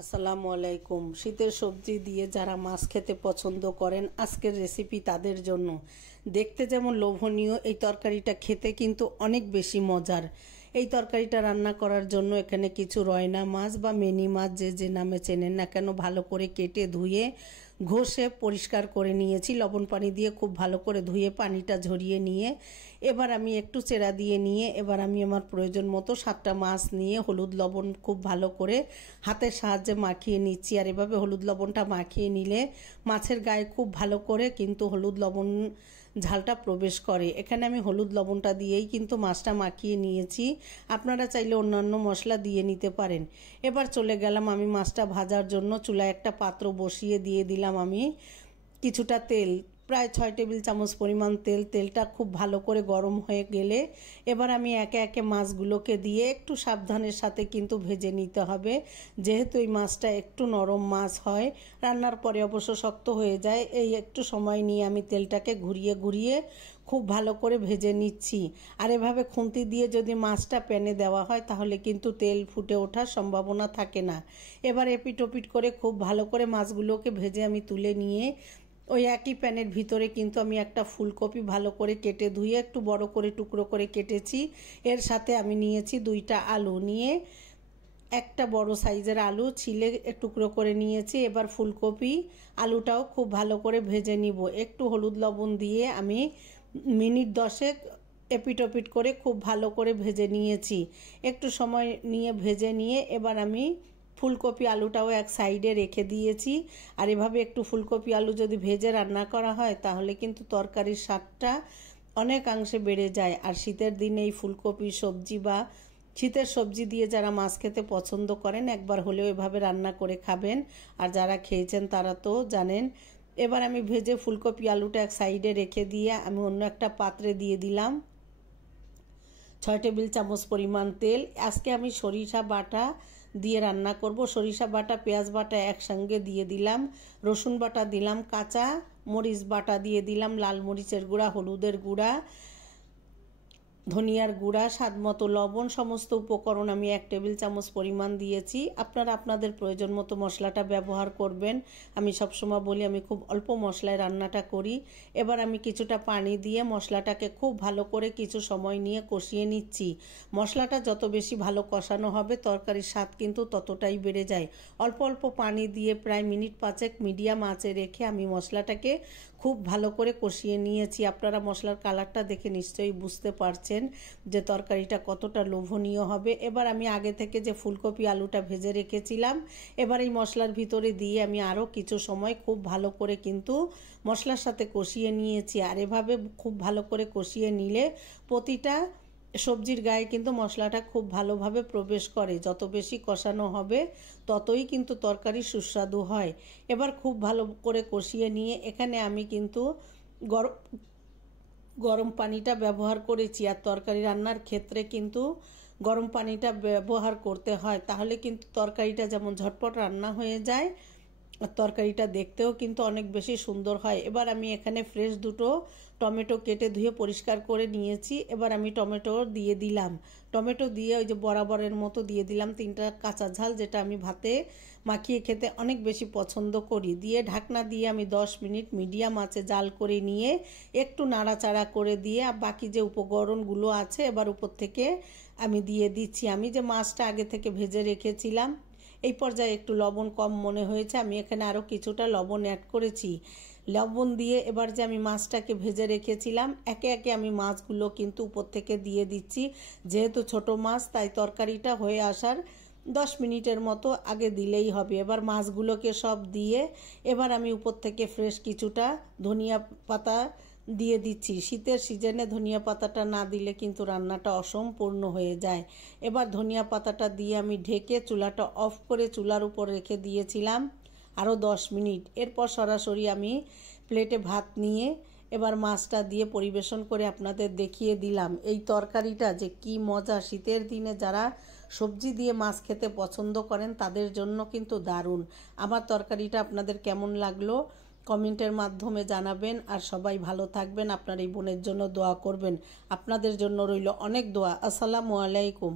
আসসালামু আলাইকুম। শীতের সবজি দিয়ে যারা মাছ খেতে পছন্দ করেন, আজকের রেসিপি তাদের জন্য। দেখতে যেমন লোভনীয়, এই তরকারিটা খেতে কিন্তু অনেক বেশি মজার। এই তরকারিটা রান্না করার জন্য এখানে কিছু রয়না মাছ বা মিনি মাছ যে নামে চেনেন না কেন ভালো করে কেটে ধুয়ে ঘষে পরিষ্কার করে নিয়েছি। লবণ পানি দিয়ে খুব ভালো করে ধুয়ে পানিটা ঝরিয়ে নিয়ে এবার আমি একটু চেরা দিয়ে নিয়ে এবার আমি আমার প্রয়োজন মতো 7টা মাছ নিয়ে হলুদ লবণ খুব ভালো করে হাতের সাহায্যে মাখিয়ে নিচ্ছি। আর এভাবে হলুদ লবণটা মাখিয়ে নিলে মাছের গায়ে খুব ভালো করে কিন্তু হলুদ লবণ ঝালটা প্রবেশ করে। এখানে আমি হলুদ লবণটা দিয়েই কিন্তু মাছটা মাখিয়ে নিয়েছি। আপনারা চাইলে অন্যান্য মশলা দিয়ে নিতে পারেন। এবার চলে গেলাম আমি মাছটা ভাজার জন্য। চুলায় একটা পাত্র বসিয়ে দিয়ে দিলাম আমি কিছুটা তেল, প্রায় 6 টেবিল চামচ পরিমাণ তেল। তেলটা খুব ভালো করে গরম হয়ে গেলে এবার আমি একে একে মাছগুলোকে দিয়ে একটু সাবধানের সাথে কিন্তু ভেজে নিতে হবে, যেহেতু এই মাছটা একটু নরম মাছ হয়, রান্নার পরে অবশ্য শক্ত হয়ে যায়। এই একটু সময় নিয়ে আমি তেলটাকে ঘুরিয়ে ঘুরিয়ে খুব ভালো করে ভেজে নিচ্ছি। আর এভাবে খুন্তি দিয়ে যদি মাছটা প্যানে দেওয়া হয় তাহলে কিন্তু তেল ফুটে ওঠার সম্ভাবনা থাকে না। এবার এপিট ওপিট করে খুব ভালো করে মাছগুলোকে ভেজে আমি তুলে নিয়ে ওই একই প্যানের ভিতরে কিন্তু আমি একটা ফুলকপি ভালো করে কেটে ধুয়ে একটু বড় করে টুকরো করে কেটেছি। এর সাথে আমি নিয়েছি 2টা আলু, নিয়ে একটা বড় সাইজের আলু ছিলে টুকরো করে নিয়েছি। এবার ফুলকপি আলুটাও খুব ভালো করে ভেজে নিব। একটু হলুদ লবণ দিয়ে আমি মিনিট 10 এপিট ওপিট করে খুব ভালো করে ভেজে নিয়েছি। একটু সময় নিয়ে ভেজে নিয়ে এবার আমি ফুলকপি আলুটাও এক সাইডে রেখে দিয়েছি। আর এভাবে একটু ফুলকপি আলু যদি ভেজে রান্না করা হয় তাহলে কিন্তু তরকারির স্বাদটা অনেকাংশে বেড়ে যায়। আর শীতের দিনে এই ফুলকপি সবজি বা শীতের সবজি দিয়ে যারা মাছ খেতে পছন্দ করেন একবার হলেও এভাবে রান্না করে খাবেন। আর যারা খেয়েছেন তারা তো জানেন। এবার আমি ভেজে ফুলকপি আলুটা এক সাইডে রেখে দিয়ে আমি অন্য একটা পাত্রে দিয়ে দিলাম 6 টেবিল চামচ পরিমাণ তেল। আজকে আমি সরিষা বাটা দিয়ে রান্না করব। সরিষা বাটা পেঁয়াজ বাটা একসঙ্গে দিয়ে দিলাম, রসুন বাটা দিলাম, কাঁচা মরিচ বাটা দিয়ে দিলাম, লাল মরিচের গুঁড়া, হলুদের গুঁড়া, ধনিয়ার গুঁড়া, স্বাদ মতো লবণ। সমস্ত উপকরণ আমি 1 টেবিল চামচ পরিমাণ দিয়েছি। আপনারা আপনাদের প্রয়োজন মতো মশলাটা ব্যবহার করবেন। আমি সবসময় বলি আমি খুব অল্প মশলায় রান্নাটা করি। এবার আমি কিছুটা পানি দিয়ে মশলাটাকে খুব ভালো করে কিছু সময় নিয়ে কষিয়ে নিচ্ছি। মশলাটা যত বেশি ভালো কষানো হবে তরকারির স্বাদ কিন্তু ততটাই বেড়ে যায়। অল্প অল্প পানি দিয়ে প্রায় মিনিট 5 মিডিয়াম আঁচে রেখে আমি মশলাটাকে খুব ভালো করে কষিয়ে নিয়েছি। আপনারা মশলার কালারটা দেখে নিশ্চয়ই বুঝতে পারছেন যে তরকারিটা কতটা লোভনীয় হবে। এবার আমি আগে থেকে যে ফুলকপি আলুটা ভেজে রেখেছিলাম এবার এই মশলার ভিতরে দিয়ে আমি আরও কিছু সময় খুব ভালো করে কিন্তু মশলার সাথে কষিয়ে নিয়েছি। আর এভাবে খুব ভালো করে কষিয়ে নিলে প্রতিটা সবজির গায়ে কিন্তু মশলাটা খুব ভালোভাবে প্রবেশ করে। যত বেশি কষানো হবে ততই কিন্তু তরকারি সুস্বাদু হয়। এবার খুব ভালো করে কষিয়ে নিয়ে এখানে আমি কিন্তু গরম পানিটা ব্যবহার করেছি। আর তরকারি রান্নার ক্ষেত্রে কিন্তু গরম পানিটা ব্যবহার করতে হয়, তাহলে কিন্তু তরকারিটা যেমন ঝটপট রান্না হয়ে যায় আর তরকারিটা দেখতেও কিন্তু অনেক বেশি সুন্দর হয়। এবার আমি এখানে ফ্রেশ 2টো টমেটো কেটে ধুয়ে পরিষ্কার করে নিয়েছি। এবার আমি টমেটো দিয়ে দিলাম। টমেটো দিয়ে ওই যে বরাবরের মতো দিয়ে দিলাম 3টা কাঁচা ঝাল, যেটা আমি ভাতে মাখিয়ে খেতে অনেক বেশি পছন্দ করি। দিয়ে ঢাকনা দিয়ে আমি 10 মিনিট মিডিয়াম আঁচে জাল করে নিয়ে একটু নাড়াচাড়া করে দিয়ে বাকি যে উপকরণগুলো আছে এবার উপর থেকে আমি দিয়ে দিচ্ছি। আমি যে মাছটা আগে থেকে ভেজে রেখেছিলাম এই পর্যায়ে একটু লবণ কম মনে হয়েছে, আমি এখানে আরও কিছুটা লবণ অ্যাড করেছি। লবণ দিয়ে এবার যে আমি মাছটাকে ভেজে রেখেছিলাম একে একে আমি মাছগুলো কিন্তু উপর থেকে দিয়ে দিচ্ছি। যেহেতু ছোট মাছ তাই তরকারিটা হয়ে আসার 10 মিনিটের মতো আগে দিলেই হবে। এবার মাছগুলোকে সব দিয়ে এবার আমি উপর থেকে ফ্রেশ কিছুটা ধনিয়া পাতা দিয়ে দিচ্ছি। শীতের সিজনে ধনিয়া পাতাটা না দিলে কিন্তু রান্নাটা অসম্পূর্ণ হয়ে যায়। এবার ধনিয়া পাতাটা দিয়ে আমি ঢেকে চুলাটা অফ করে চুলার উপর রেখে দিয়েছিলাম আরও 10 মিনিট। এরপর সরাসরি আমি প্লেটে ভাত নিয়ে এবার মাছটা দিয়ে পরিবেশন করে আপনাদের দেখিয়ে দিলাম এই তরকারিটা যে কি মজা। শীতের দিনে যারা সবজি দিয়ে মাছ খেতে পছন্দ করেন তাদের জন্য কিন্তু দারুণ। আমার তরকারিটা আপনাদের কেমন লাগলো কমেন্টের মাধ্যমে জানাবেন। আর সবাই ভালো থাকবেন, আপনার এই বোনের জন্য দোয়া করবেন। আপনাদের জন্য রইল অনেক দোয়া। আসসালামু আলাইকুম।